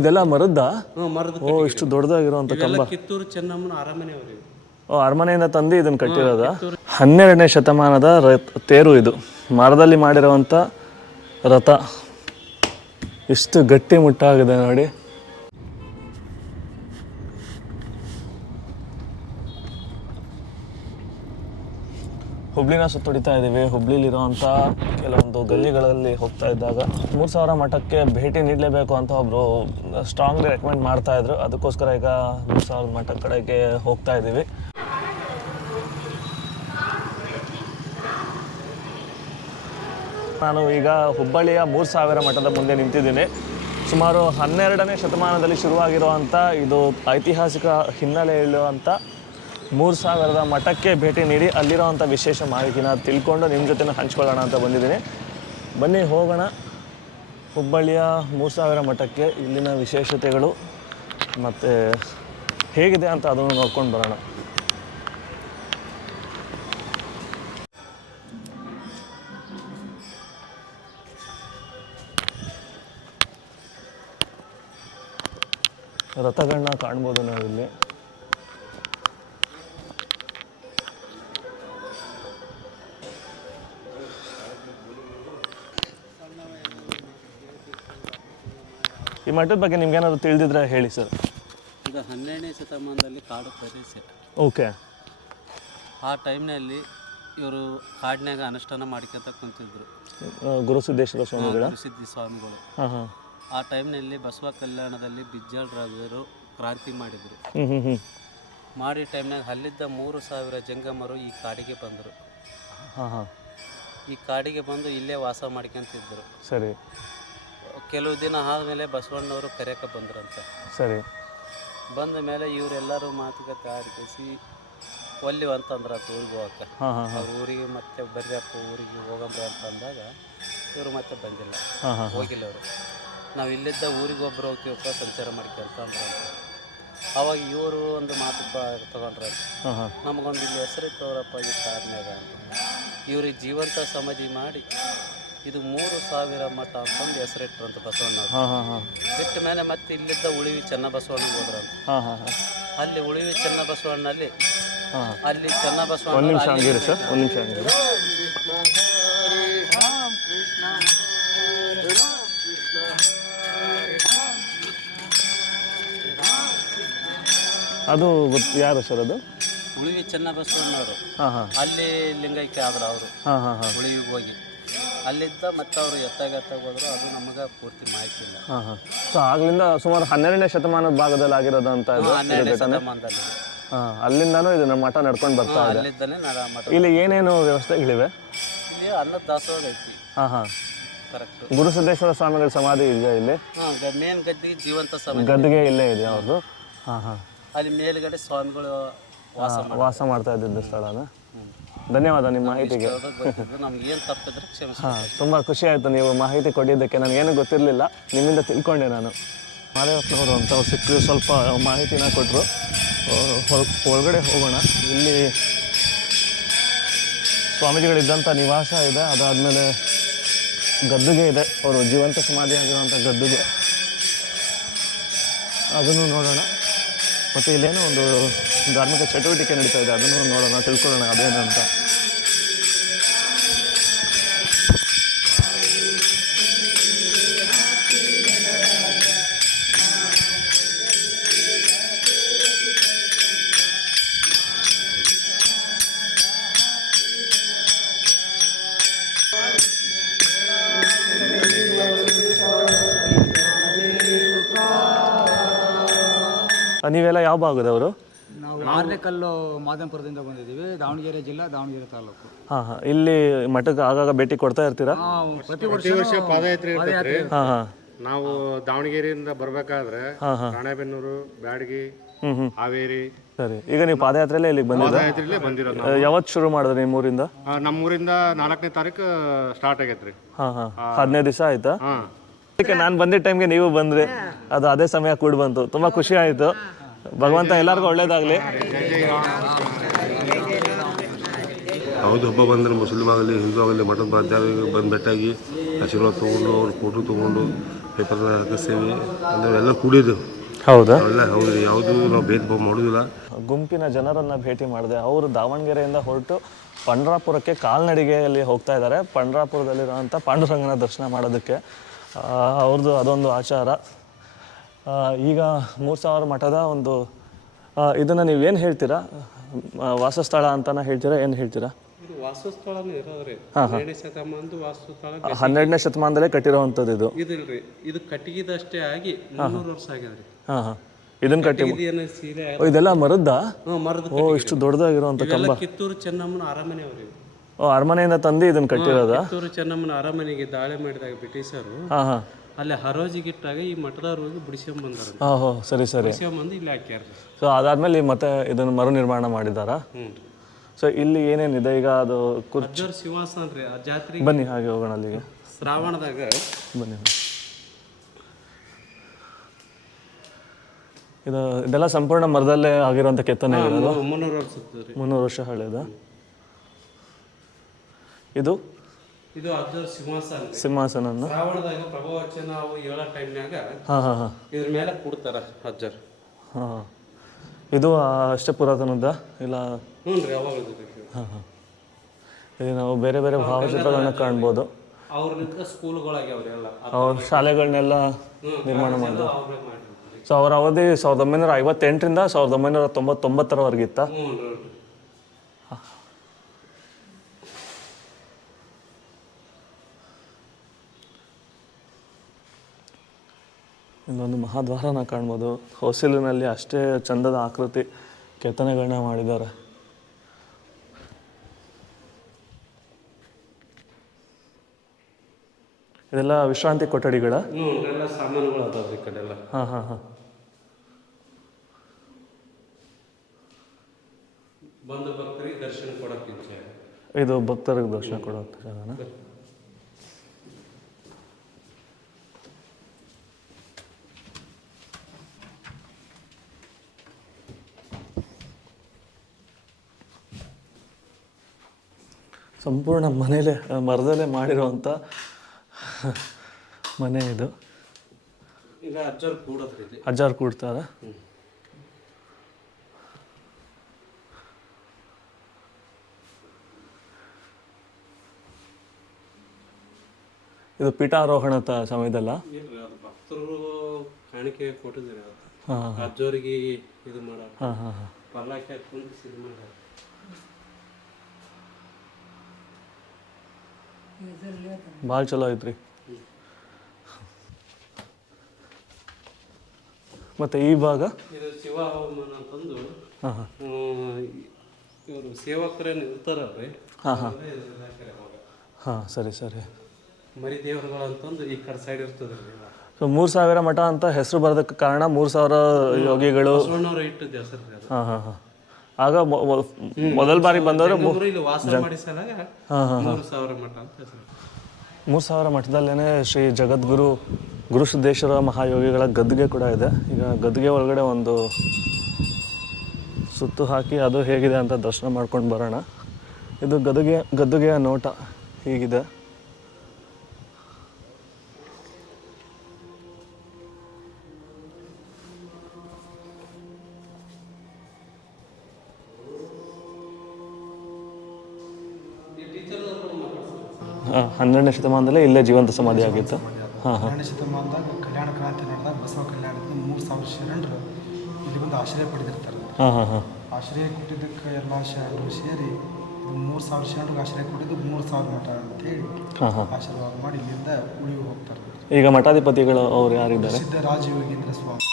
ಇದೆಲ್ಲ ಮರದ್ದಾ? ಮರದ ಓ, ಇಷ್ಟು ದೊಡ್ಡದಾಗಿರುವಂಥ ಕಂಬ. ಕಿತ್ತೂರು ಚೆನ್ನಮ್ಮನ ಅರಮನೆ ಅವರು. ಓ, ಅರಮನೆಯಿಂದ ತಂದು ಇದನ್ನು ಕಟ್ಟಿರೋದ? 12ನೇ ಶತಮಾನದ ತೇರು ಇದು. ಮರದಲ್ಲಿ ಮಾಡಿರುವಂಥ ರಥ ಇಷ್ಟು ಗಟ್ಟಿ ಮುಟ್ಟಾಗಿದೆ ನೋಡಿ. ಹುಬ್ಳಿನ ಸುತ್ತೊಡಿತಾ ಇದ್ದೀವಿ. ಹುಬ್ಳಿಲಿರುವಂಥ ಕೆಲವೊಂದು ಗಲ್ಲಿಗಳಲ್ಲಿ ಹೋಗ್ತಾ ಇದ್ದಾಗ 3000 ಮಠಕ್ಕೆ ಭೇಟಿ ನೀಡಲೇಬೇಕು ಅಂತ ಒಬ್ಬರು ಸ್ಟ್ರಾಂಗ್ಲಿ ರೆಕಮೆಂಡ್ ಮಾಡ್ತಾಯಿದ್ರು. ಅದಕ್ಕೋಸ್ಕರ ಈಗ 3000 ಮಠ ಕಡೆಗೆ ಹೋಗ್ತಾ ಇದ್ದೀವಿ. ನಾನು ಈಗ ಹುಬ್ಬಳ್ಳಿಯ 3000 ಮಠದ ಮುಂದೆ ನಿಂತಿದ್ದೀನಿ. ಸುಮಾರು 12ನೇ ಶತಮಾನದಲ್ಲಿ ಶುರುವಾಗಿರುವಂಥ ಇದು ಐತಿಹಾಸಿಕ ಹಿನ್ನೆಲೆ ಇರುವಂಥ 3000 ಮಠಕ್ಕೆ ಭೇಟಿ ನೀಡಿ ಅಲ್ಲಿರೋವಂಥ ವಿಶೇಷ ಮಾಹಿತಿನ ತಿಳ್ಕೊಂಡು ನಿಮ್ಮ ಜೊತೆ ಹಂಚ್ಕೊಳ್ಳೋಣ ಅಂತ ಬಂದಿದ್ದೀನಿ. ಬನ್ನಿ ಹೋಗೋಣ ಹುಬ್ಬಳ್ಳಿಯ 3000 ಮಠಕ್ಕೆ. ಇಲ್ಲಿನ ವಿಶೇಷತೆಗಳು ಮತ್ತು ಹೇಗಿದೆ ಅಂತ ಅದನ್ನು ನೋಡ್ಕೊಂಡು ಬರೋಣ. ರಥಗಳನ್ನ ಕಾಣ್ಬೋದು ನಾವಿಲ್ಲಿ. ಈ ಮಠದ ಬಗ್ಗೆ ನಿಮ್ಗೆ ಏನಾದ್ರು ತಿಳಿದಿದ್ರೆ ಹೇಳಿ ಸರ್. ಇದು 12ನೇ ಶತಮಾನದಲ್ಲಿ ಕಾಡು ಪ್ರದೇಶ. ಓಕೆ. ಆ ಟೈಮ್ನಲ್ಲಿ ಇವರು ಕಾಡಿನಾಗ ಅನುಷ್ಠಾನ ಮಾಡ್ಕೊಂತ ಕುಂತಿದ್ರು. ಗುರುಸಿದ್ದೇಶ್ವರ ಸ್ವಾಮಿಗಳ ಗುರುಸಿದ್ದಿ ಸ್ವಾಮಿಗಳು. ಹಾಂ ಹಾಂ. ಆ ಟೈಮ್ನಲ್ಲಿ ಬಸವ ಕಲ್ಯಾಣದಲ್ಲಿ ಬಿಜ್ಜಳರಾಜರು ಕ್ರಾಂತಿ ಮಾಡಿದರು. ಮಾಡಿ ಟೈಮ್ನಾಗ ಅಲ್ಲಿದ್ದ 3000 ಜಂಗಮರು ಈ ಕಾಡಿಗೆ ಬಂದರು. ಹಾಂ ಹಾಂ. ಈ ಕಾಡಿಗೆ ಬಂದು ಇಲ್ಲೇ ವಾಸ ಮಾಡ್ಕೊಂತಿದ್ರು. ಸರಿ. ಕೆಲವು ದಿನ ಆದಮೇಲೆ ಬಸವಣ್ಣವರು ಕರೆಯಕ್ಕೆ ಬಂದ್ರಂತೆ. ಸರಿ. ಬಂದ ಮೇಲೆ ಇವರೆಲ್ಲರೂ ಮಾತುಕತೆ ಆಡಿಸಿ ಒಲ್ಲಿ ಅಂತಂದ್ರೆ ಅದು ಊರಿಗೆ ಹೋಗಕ್ಕೆ. ಅವ್ರ ಊರಿಗೆ ಮತ್ತೆ ಬರ್ರಿಯಪ್ಪ ಊರಿಗೆ ಹೋಗಂಬ್ರ ಅಂತ ಅಂದಾಗ ಇವರು ಮತ್ತೆ ಬಂದಿಲ್ಲ, ಹೋಗಿಲ್ಲ ಅವರು. ನಾವು ಇಲ್ಲಿದ್ದ ಊರಿಗೆ ಒಬ್ಬರು ಹೋಗ್ತೀವಪ್ಪ ಸಂಚಾರ ಮಾಡ್ಕೊಂತ ಅಂದ್ರೆ. ಅವಾಗ ಇವರು ಒಂದು ಮಾತು ತಗೊಂಡ್ರೆ ನಮಗೊಂದು ಇಲ್ಲಿ ಹೆಸರಿಟ್ಟವ್ರಪ್ಪ ಈ ಕಾಡ್ನಾಗ ಅಂತ. ಇವ್ರಿಗೆ ಜೀವಂತ ಸಮಾಧಿ ಮಾಡಿ ಇದು 3000 ಮಠ ಅಂತಂದು ಹೆಸರಿಟ್ರಂತ ಬಸವಣ್ಣವ್ರು. ಬಿಟ್ಟ ಮೇಲೆ ಮತ್ತೆ ಇಲ್ಲಿದ್ದ ಉಳಿವಿ ಚೆನ್ನಬಸವಣ್ಣ ಹೋದ್ರಂತ. ಅಲ್ಲಿ ಉಳಿವಿ ಚೆನ್ನಬಸವಣ್ಣಲ್ಲಿ ಅಲ್ಲಿ ಚೆನ್ನಬಸವಣ್ಣ ಅದು ಯಾರು ಸರ್? ಅದು ಉಳಿವಿ ಚೆನ್ನಬಸವಣ್ಣವರು. ಅಲ್ಲಿ ಲಿಂಗೈಕ್ಯ ಆದ್ರು ಅವರು. ಉಳಿವಿಗೆ ಹೋಗಿ ಅಲ್ಲಿದ್ದ ಮತ್ತೆ ಅವರು ಎತ್ತಾಗ ಹೋದ್ರು. ಅದು ನಮಗೆ ಪೂರ್ತಿ ಮಾಹಿತಿ ಇಲ್ಲ. ಸೊ ಆಗ್ಲಿಂದ ಸುಮಾರು 12ನೇ ಶತಮಾನದ ಭಾಗದಲ್ಲಿ ಆಗಿರೋದು ಅಂತ. 12ನೇ ಶತಮಾನದಲ್ಲಿ ಅಲ್ಲಿಂದಾನು ಇದು ನಮ್ಮ ಮಠ ನಡ್ಕೊಂಡು ಬರ್ತಾ ಇದೆ. ಅಲ್ಲಿದ್ದಾನೆ ಮಠ. ಇಲ್ಲಿ ಏನೇನು ವ್ಯವಸ್ಥೆಗಳಿವೆ? ಇಲ್ಲಿ ಅನ್ನದ ದಾಸೋಹ ಐತಿ. ಕರೆಕ್ಟ್. ಗುರುಸಿದ್ದೇಶ್ವರ ಸ್ವಾಮಿಗಳ ಸಮಾಧಿ ಇದೆಯಾ ಇಲ್ಲಿ? ಮೇನ್ ಗದ್ದಿಗೆ ಜೀವಂತ ಸಮಾಧಿ ಗದ್ದಿಗೆ ಇಲ್ಲೇ ಇದೆ ಅವ್ರದ್ದು. ಅಲ್ಲಿ ಮೇಲ್ಗಡೆ ಸ್ವಾಮಿಗಳು ವಾಸ ಮಾಡ್ತಾ ಇದ್ದಿದ್ದು ಸ್ಥಳನ. ಧನ್ಯವಾದ ನಿಮ್ಮ ಮಾಹಿತಿಗೆ. ತುಂಬ ಖುಷಿ ಆಯಿತು ನೀವು ಮಾಹಿತಿ ಕೊಟ್ಟಿದ್ದಕ್ಕೆ. ನನಗೇನು ಗೊತ್ತಿರಲಿಲ್ಲ, ನಿಮ್ಮಿಂದ ತಿಳ್ಕೊಂಡೆ ನಾನು. ಮಾದೇವಪ್ಪನವರು ಅಂತ ಸಿಕ್ಕರು, ಸ್ವಲ್ಪ ಮಾಹಿತಿನ ಕೊಟ್ಟರು. ಒಳಗಡೆ ಹೋಗೋಣ. ಇಲ್ಲಿ ಸ್ವಾಮೀಜಿಗಳಿದ್ದಂಥ ನಿವಾಸ ಇದೆ. ಅದಾದಮೇಲೆ ಗದ್ದುಗೆ ಇದೆ, ಅವರು ಜೀವಂತ ಸಮಾಧಿ ಆಗಿರುವಂಥ ಗದ್ದುಗೆ, ಅದನ್ನು ನೋಡೋಣ. ಮತ್ತು ಇಲ್ಲೇನೋ ಒಂದು ಧಾರ್ಮಿಕ ಚಟುವಟಿಕೆ ನಡೀತಾ ಇದೆ, ಅದನ್ನು ನೋಡೋಣ, ತಿಳ್ಕೊಳ್ಳೋಣ ಅದೇನು ಅಂತ. ನೀವೆಲ್ಲ ಯಾವ ಭಾಗದವರು? ನಾವು ಮಾರನೇಕಲ್ಲು ಮಾದನಪುರದಿಂದ ಬಂದಿದ್ದೀವಿ. ದಾವಣಗೆರೆ ಜಿಲ್ಲಾ, ದಾವಣಗೆರೆ ತಾಲೂಕು. ಇಲ್ಲಿ ಮಠಕ್ಕೆ ಆಗಾಗ ಭೇಟಿ ಕೊಡ್ತಾ ಇರ್ತೀರಾ? ಪ್ರತಿ ವರ್ಷ ಪಾದಯಾತ್ರೆ ಇರ್ತೈತ್ರಿ. ನಾವು ದಾವಣಗೆರೆಯಿಂದ ಬರ್ಬೇಕಾದ್ರೆ ರಾಣೆಬೆನ್ನೂರು, ಬ್ಯಾಡಗಿ, ಹಾವೇರಿ. ಸರಿ. ಈಗ ನೀವು ಪಾದಯಾತ್ರೆಯಲ್ಲೇ ಇಲ್ಲಿಗೆ ಬಂದಿರೋದು. ಯಾವತ್ತು ಶುರು ಮಾಡಿದ್ರಿ ನಿಮ್ಮೂರಿಂದ? ನಮ್ಮೂರಿಂದ 4ನೇ ತಾರೀಕು ಸ್ಟಾರ್ಟ್ ಆಗೈತ್ರಿ. 15 ದಿವಸ ಆಯ್ತಾ? ನಾನು ಬಂದಿದ್ದ ಟೈಮ್ಗೆ ನೀವು ಬಂದ್ರಿ, ಅದು ಅದೇ ಸಮಯ ಕೂಡ ಬಂತು. ತುಂಬ ಖುಷಿ ಆಯಿತು. ಭಗವಂತ ಎಲ್ಲರಿಗೂ ಒಳ್ಳೇದಾಗಲಿ. ಯಾವುದು ಹಬ್ಬ ಬಂದರೆ ಮುಸ್ಲಿಮ್ ಆಗಲಿ ಹಿಂದೂ ಆಗಲಿ ಮಠದ ಬಾಧ್ಯ ಬಂದು ಭೇಟಿಯಾಗಿ ಆಶೀರ್ವಾದ ತೊಗೊಂಡು ಅವ್ರ ಫೋಟೋ ತೊಗೊಂಡು ಪೇಪರ್ ಸೇವೆ ಅಂದರೆ ಎಲ್ಲ ಕೂಡಿದ್ದು ಹೌದಾ? ಅವೆಲ್ಲ ಹೌದು, ಯಾವುದು ನಾವು ಭೇದ ಭಾವ ಮಾಡೋದಿಲ್ಲ. ಗುಂಪಿನ ಜನರನ್ನು ಭೇಟಿ ಮಾಡಿದೆ. ಅವರು ದಾವಣಗೆರೆಯಿಂದ ಹೊರಟು ಪಂಡ್ರಾಪುರಕ್ಕೆ ಕಾಲ್ನಡಿಗೆಯಲ್ಲಿ ಹೋಗ್ತಾ ಇದ್ದಾರೆ, ಪಂಡ್ರಾಪುರದಲ್ಲಿರುವಂಥ ಪಾಂಡುರಂಗನ ದರ್ಶನ ಮಾಡೋದಕ್ಕೆ. ಅವ್ರದ್ದು ಅದೊಂದು ಆಚಾರ. ಈಗ 3000 ಮಠದ ಒಂದು ಇದನ್ನು ನೀವೇನು ಹೇಳ್ತೀರಾ? ವಾಸಸ್ಥಳ ಅಂತಲೇ ಹೇಳ್ತೀರಾ, ಏನು ಹೇಳ್ತೀರಾ? ಇದು ವಾಸಸ್ಥಳನೂ ಇರೋದ್ರಿ. 12ನೇ ಶತಮಾನದ ವಾಸ್ತುಸ್ಥಳ. 12ನೇ ಶತಮಾನದಲ್ಲೇ ಕಟ್ಟಿರೋವಂಥದ್ದು ಇದು. ಇದಿಲ್ರಿ, ಇದು ಕಟ್ಟಿಗೆದಷ್ಟೇ ಆಗಿ 300 ವರ್ಷ ಆಗ್ಯದ್ರಿ. ಹಾಂ ಇದನ್ನು ಕಟ್ಟಿ ಇದೇನು ಸೀರೆ ಇದೆಲ್ಲ ಮರದ್ದಾ? ಮರದ ಇಷ್ಟು ದೊಡ್ಡದಾಗಿರುವಂಥ ಕಂಬ. ಕಿತ್ತೂರು ಚೆನ್ನಮ್ಮನ ಅರಮನೆ ಅವ್ರಿ. ಅರಮನೆಯಿಂದ ತಂದು ಇದನ್ನು ಕಟ್ಟಿರೋದ? ಕಿತ್ತೂರು ಚೆನ್ನಮ್ಮನ ಅರಮನೆಗೆ ದಾಳಿ ಮಾಡಿದಾಗ ಬ್ರಿಟಿಷರು ಅಲ್ಲಿ ಹರೋಜಿಗಿಟ್ಟಾಗ ಈ ಮಠದವ್ರು ಹೋಗಿ ಬಿಡಿಸ್ಕೊಂಬಂದಾರ. ಸರಿ ಬಿಡಿಸ್ಕೊಂಬಂದು ಇಲ್ಲಿ ಹಾಕ್ಯಾರ್ರಿ. ಸೊ ಅದಾದ್ಮೇಲೆ ಮತ್ತೆ ಇದನ್ನು ಮರು ನಿರ್ಮಾಣ ಮಾಡಿದಾರಾ? ಸೊ ಇಲ್ಲಿ ಏನೇನಿದೆ ಈಗ? ಅದು ಅಜ್ಜೋರ್ ಸಿಂಹಾಸನ ರೀ. ಆ ಜಾತ್ರೆಗೆ ಬನ್ನಿ, ಹಾಗೆ ಹೋಗೋಣ ಅಲ್ಲಿಗೆ. ಶ್ರಾವಣದಾಗ ಬನ್ನಿ. ಇದೆಲ್ಲ ಸಂಪೂರ್ಣ ಮರದಲ್ಲೇ ಆಗಿರುವಂಥ ಕೆತ್ತನೆ ಇರೋದು. 300 ವರ್ಷ ಇರ್ತದ್ರಿ. 300 ವರ್ಷ ಹಳೆಯದ. ಇದು ಅಜ್ಜೋರ್ ಸಿಂಹಾಸನ. ಸಿಂಹಾಸನ ಶ್ರಾವಣದಾಗ ಪ್ರಭಾವಚನ ಅವು ಹೇಳೋ ಟೈಮ್ನಾಗ ಇದ್ರ ಮೇಲೆ ಕೊಡ್ತಾರ ಅಜ್ಜರ್. ಇದು ಅಷ್ಟೇ ಪುರಾತನದ ಇಲ್ಲ? ಹ್ಞೂ ರೀ, ಅವಾಗ ಇಲ್ಲಿ ನಾವು ಬೇರೆ ಬೇರೆ ಭಾವಚಿತ್ರಗಳನ್ನ ಕಾಣ್ಬೋದು. ಅವ್ರನಿಂದ ಸ್ಕೂಲ್ಗಳಾಗ್ಯಾವ್ರಿ ಎಲ್ಲ. ಅವ್ರ ಶಾಲೆಗಳನ್ನೆಲ್ಲ ನಿರ್ಮಾಣ ಮಾಡಿದ್ರು. ಸೊ ಅವರ ಅವಧಿ 1958ರಿಂದ 1999ರವರೆಗೆ ಇತ್ತ. ಇಲ್ಲೊಂದು ಮಹಾದ್ವಾರನ ಕಾಣ್ಬೋದು. ಹೊಸಿಲಿನಲ್ಲಿ ಅಷ್ಟೇ ಚಂದದ ಆಕೃತಿ ಕೆತ್ತನೆಗಳನ್ನ ಮಾಡಿದ್ದಾರೆ. ಇದೆಲ್ಲ ವಿಶ್ರಾಂತಿ ಕೊಠಡಿಗಳ? ಎಲ್ಲ ಸಾಮಾನುಗಳು ಅದಾವ್ರಿ ಈ ಕಡೆ ಎಲ್ಲ. ಬಂದು ಭಕ್ತರಿಗೆ ದರ್ಶನ ಕೊಡಕ್ಕೆ ಇದು ಭಕ್ತರಿಗೆ ದರ್ಶನ ಕೊಡೋಂಥ ಜಾಗನ? ಸಂಪೂರ್ಣ ಮನೇಲೆ ಮರದಲ್ಲೇ ಮಾಡಿರುವಂಥ ಮನೆ ಇದು. ಈಗ ಅಜ್ಜರ್ ಕೂಡತ್ರಿ. ಅಜ್ಜಾರು ಕೂಡ್ತಾರ? ಇದು ಪೀಠಾರೋಹಣದ ಸಮಯದಲ್ಲ? ಭಕ್ತರು ಕಾಣಿಕೆ ಕೊಟ್ಟಿದ್ದಾರೆ ಅಜ್ಜೋರಿಗೆ ಇದು ಮಾಡ ಪಲ್ಲಕ್ಕಿ ಹಾಕೊಂಡು ಇದು ಮಾಡ್ಯಾರ. ಭಾಳ ಚಲೋ ಐತ್ರಿ. ಮತ್ತು ಈ ಭಾಗ ಇದು ಶಿವ ಹವಾಮಾನ ಅಂತಂದು ಇವರು ಸೇವಕರೇನು ಇರ್ತಾರಲ್ರಿ. ಸರಿ. ಮರಿ ದೇವರುಗಳು ಅಂತಂದು ಈ ಕಡೆ ಸೈಡ್ ಇರ್ತದ್ರಿ. ಸೊ 3000 ಮಠ ಅಂತ ಹೆಸರು ಬರೋದಕ್ಕೆ ಕಾರಣ 3000 ಯೋಗಿಗಳು ಬಸವಣ್ಣವ್ರು ಇಟ್ಟದ ಹೆಸರು ರೀ ಅದು. ಆಗ ಮೊದಲ ಬಾರಿ ಬಂದವರು ಇಲ್ಲಿ ವಾಸ ಮಾಡಿಸಲಾಗ 3000 ಮಠ ಅಂತ ಹೆಸರು. 3000 ಮಠದಲ್ಲೇ ಶ್ರೀ ಜಗದ್ಗುರು ಗುರುಸಿದ್ದೇಶ್ವರ ಮಹಾಯೋಗಿಗಳ ಗದ್ದುಗೆ ಕೂಡ ಇದೆ. ಈಗ ಗದ್ದುಗೆ ಒಳಗಡೆ ಒಂದು ಸುತ್ತು ಹಾಕಿ ಅದು ಹೇಗಿದೆ ಅಂತ ದರ್ಶನ ಮಾಡ್ಕೊಂಡು ಬರೋಣ. ಇದು ಗದ್ದುಗೆಯ ನೋಟ ಹೀಗಿದೆ. ಹಾಂ, 12ನೇ ಶತಮಾನದಲ್ಲೇ ಇಲ್ಲೇ ಜೀವಂತ ಸಮಾಧಿ ಆಗಿತ್ತು. 12ನೇ ಶತಮಾನದಾಗ ಕಲ್ಯಾಣ ಕ್ರಾಂತಿ ನಡೆದಾಗ ಬಸವ ಕಲ್ಯಾಣದಿಂದ 3000 ಶರಣರು ಇಲ್ಲಿ ಬಂದು ಆಶ್ರಯ ಪಡೆದಿರ್ತಾರೆ. ಆಶ್ರಯ ಕೊಟ್ಟಿದ್ದಕ್ಕೆ ಎಲ್ಲ ಶರಣರು ಸೇರಿ 3000 ಶರಣರಿಗೆ ಆಶ್ರಯ ಕೊಟ್ಟಿದ್ದು 3000 ಮಠ ಅಂತೇಳಿ ಆಶೀರ್ವಾದ ಮಾಡಿ ಇಲ್ಲಿಂದ ಉಳಿವು ಹೋಗ್ತಾರೆ. ಈಗ ಮಠಾಧಿಪತಿಗಳು ಅವ್ರು ಯಾರಿದ್ದಾರೆ? ಸಿದ್ಧ ರಾಜಯೋಗೀಂದ್ರ ಸ್ವಾಮಿ.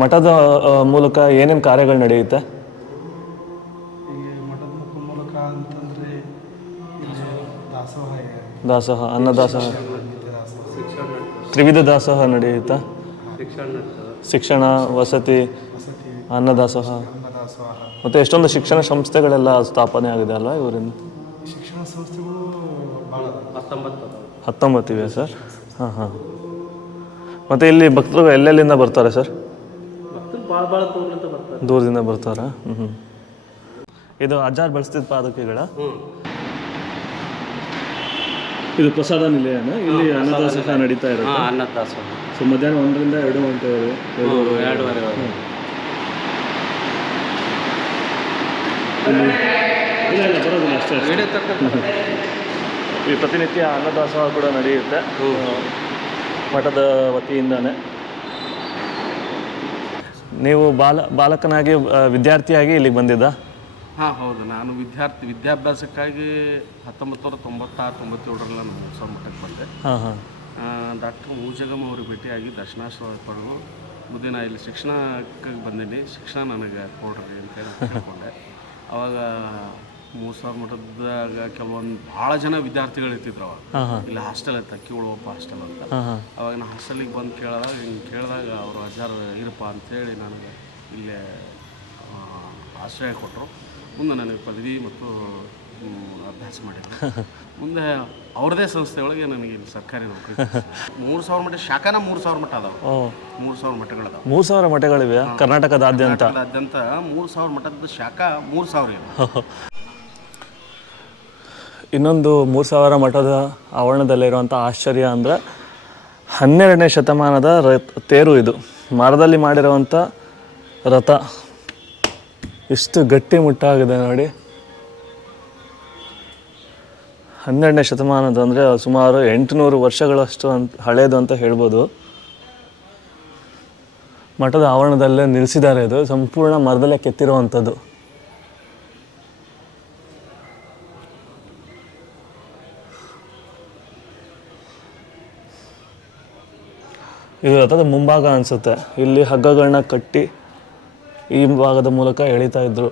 ಮಠದ ಮೂಲಕ ಏನೇನು ಕಾರ್ಯಗಳು ನಡೆಯುತ್ತೆ? ಈಗ ದಾಸೋಹ ದಾಸೋಹ, ಅನ್ನದಾಸೋಹ, ನಿತ್ಯ ದಾಸೋಹ, ತ್ರಿವಿಧ ದಾಸೋಹ ನಡೆಯುತ್ತಾ? ಶಿಕ್ಷಣ, ವಸತಿ, ವಸತಿ, ಅನ್ನದಾಸೋಹ ಅನ್ನದಾಸೋಹ. ಮತ್ತು ಎಷ್ಟೊಂದು ಶಿಕ್ಷಣ ಸಂಸ್ಥೆಗಳೆಲ್ಲ ಸ್ಥಾಪನೆ ಆಗಿದೆ ಅಲ್ವಾ ಇವರಿಂದ? ಶಿಕ್ಷಣ ಸಂಸ್ಥೆಗಳು ಭಾಳ 19 ಇವೆ ಸರ್. ಹಾಂ ಹಾಂ. ಮತ್ತು ಇಲ್ಲಿ ಭಕ್ತರು ಎಲ್ಲೆಲ್ಲಿಂದ ಬರ್ತಾರೆ ಸರ್? ಭಾಳ ದೂರದಿಂದ ಬರ್ತಾರೆ. ದೂರದಿಂದ ಬರ್ತಾರಾ? ಹ್ಞೂ. ಇದು ಅಜ್ಜಾರ್ ಬಳಸ್ತಿದ್ದ ಪಾದಕೆಗಳ? ಇದು ಪ್ರಸಾದ ನಿಲಯನ? ಇಲ್ಲಿ ಅನ್ನದಾಸೋಹ ನಡೀತಾ ಇರುತ್ತೆ? ಅನ್ನದಾಸೋಹ ಸೊ ಮಧ್ಯಾಹ್ನ 1ರಿಂದ 2 ಗಂಟೆವರೆಗೆ? 2:30 ಇಲ್ಲ ಬರೋದಿಲ್ಲ ಅಷ್ಟೇ. ಈ ಪ್ರತಿನಿತ್ಯ ಅನ್ನದಾಸೋಹ ಕೂಡ ನಡೆಯುತ್ತೆ ಮಠದ ವತಿಯಿಂದಾನೆ. ನೀವು ಬಾಲಕನಾಗಿ ವಿದ್ಯಾರ್ಥಿಯಾಗಿ ಇಲ್ಲಿಗೆ ಬಂದಿದ್ದ? ಹಾಂ ಹೌದು, ನಾನು ವಿದ್ಯಾಭ್ಯಾಸಕ್ಕಾಗಿ 1996-97ರಲ್ಲಿ ನಾನು ಮೂರ್ಸಾವ್ರ ಮಠಕ್ಕೆ ಬಂದೆ. ಹಾಂ ಹಾಂ. ಡಾಕ್ಟರ್ ಮೂಜಗಮ್ ಅವ್ರಿಗೆ ಭೇಟಿಯಾಗಿ ದರ್ಶನಾಶ್ರಮ ಪಡೆದು ಮುಂದೆ ನಾನು ಇಲ್ಲಿ ಶಿಕ್ಷಣಕ್ಕೆ ಬಂದೀನಿ, ಶಿಕ್ಷಣ ನನಗೆ ಕೊಡ್ರಿ ಅಂತೇಳಿ ಕೇಳ್ಕೊಂಡೆ. ಅವಾಗ ಮೂರ್ಸಾವ್ರ ಮಠದಾಗ ಕೆಲವೊಂದು ಭಾಳ ಜನ ವಿದ್ಯಾರ್ಥಿಗಳು ಇರ್ತಿದ್ರು ಅವಾಗ. ಇಲ್ಲಿ ಹಾಸ್ಟೆಲ್ ಇತ್ತು, ಅಕ್ಕಿ ಉಳುವಪ್ಪ ಹಾಸ್ಟೆಲ್ ಅಂತ. ಅವಾಗ ನಾನು ಹಾಸ್ಟೆಲಿಗೆ ಬಂದು ಕೇಳಿದಾಗ ಅವರು ಅಜ್ಜಾರು ಇರಪ್ಪ ಅಂಥೇಳಿ ನನಗೆ ಇಲ್ಲೇ ಆಶ್ರಯ ಕೊಟ್ಟರು. ಮುಂದೆ ನನಗೆ ಪದವಿ ಮತ್ತು ಅಭ್ಯಾಸ ಮಾಡಿದ್ರು. ಮುಂದೆ ಅವ್ರದ್ದೇ ಸಂಸ್ಥೆ ಒಳಗೆ ನನಗೆ ಇಲ್ಲಿ ಸರ್ಕಾರಿ ನೌಕರಿ. 3000 ಮಠ ಶಾಖಾನ 3000 ಮಠ ಅದಾವೆ. 3000 ಮಠಗಳದಾವೆ. 3000 ಮಠಗಳಿವೆ ಕರ್ನಾಟಕದಾದ್ಯಂತ? 3000 ಮಠದ ಶಾಖಾ 3000 ಇದೆ. ಇನ್ನೊಂದು 3000 ಮಠದ ಆವರಣದಲ್ಲಿರುವಂಥ ಆಶ್ಚರ್ಯ ಅಂದರೆ 12ನೇ ಶತಮಾನದ ತೇರು. ಇದು ಮರದಲ್ಲಿ ಮಾಡಿರುವಂಥ ರಥ ಎಷ್ಟು ಗಟ್ಟಿ ಮುಟ್ಟಾಗಿದೆ ನೋಡಿ. 12ನೇ ಶತಮಾನದ ಅಂದರೆ ಸುಮಾರು 800 ವರ್ಷಗಳಷ್ಟು ಹಳೇದು ಅಂತ ಹೇಳ್ಬೋದು. ಮಠದ ಆವರಣದಲ್ಲೇ ನಿಲ್ಲಿಸಿದ್ದಾರೆ. ಇದು ಸಂಪೂರ್ಣ ಮರದಲ್ಲೇ ಕೆತ್ತಿರುವಂಥದ್ದು. ಇದು ರಥದ ಮುಂಭಾಗ ಅನಿಸುತ್ತೆ. ಇಲ್ಲಿ ಹಗ್ಗಗಳನ್ನ ಕಟ್ಟಿ ಈ ಭಾಗದ ಮೂಲಕ ಎಳಿತಾ ಇದ್ರು.